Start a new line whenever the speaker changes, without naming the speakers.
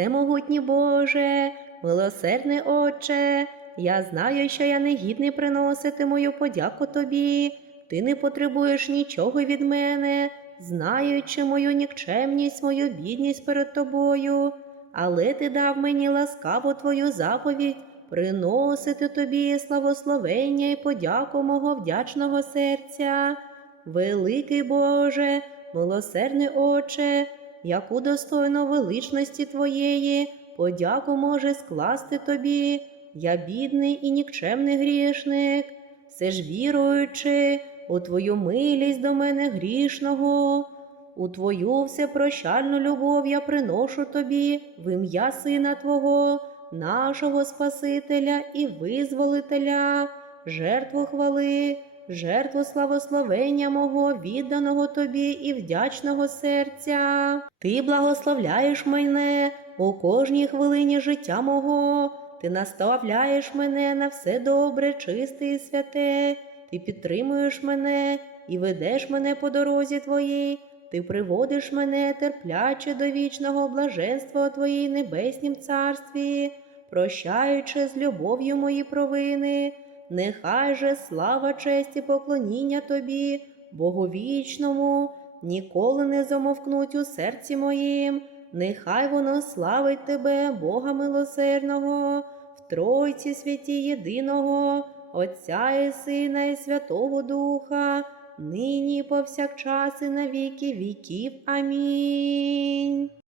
Всемогутній Боже, милосердний Отче, я знаю, що я не гідний приносити мою подяку Тобі. Ти не потребуєш нічого від мене, знаючи мою нікчемність, мою бідність перед тобою, але ти дав мені ласкаву твою заповідь приносити тобі славословення і подяку мого вдячного серця. Великий Боже, милосердний Отче, яку достойно величності Твоєї, подяку може скласти тобі, я бідний і нікчемний грішник, все ж віруючи у Твою милість до мене грішного, у Твою всепрощальну любов я приношу тобі в ім'я Сина Твого, нашого Спасителя і Визволителя, жертву хвали, жертву славословення мого, відданого тобі і вдячного серця. Ти благословляєш мене у кожній хвилині життя мого, ти наставляєш мене на все добре, чисте і святе, ти підтримуєш мене і ведеш мене по дорозі твоїй. Ти приводиш мене терпляче до вічного блаженства Твоїй небеснім царстві, прощаючи з любов'ю мої провини, нехай же слава, честь і поклоніння Тобі, Богу вічному, ніколи не замовкнуть у серці моїм, нехай воно славить Тебе, Бога милосердного, в Тройці святі єдиного, Отця і Сина і Святого Духа нині повсякчас і на віки віків. Амінь.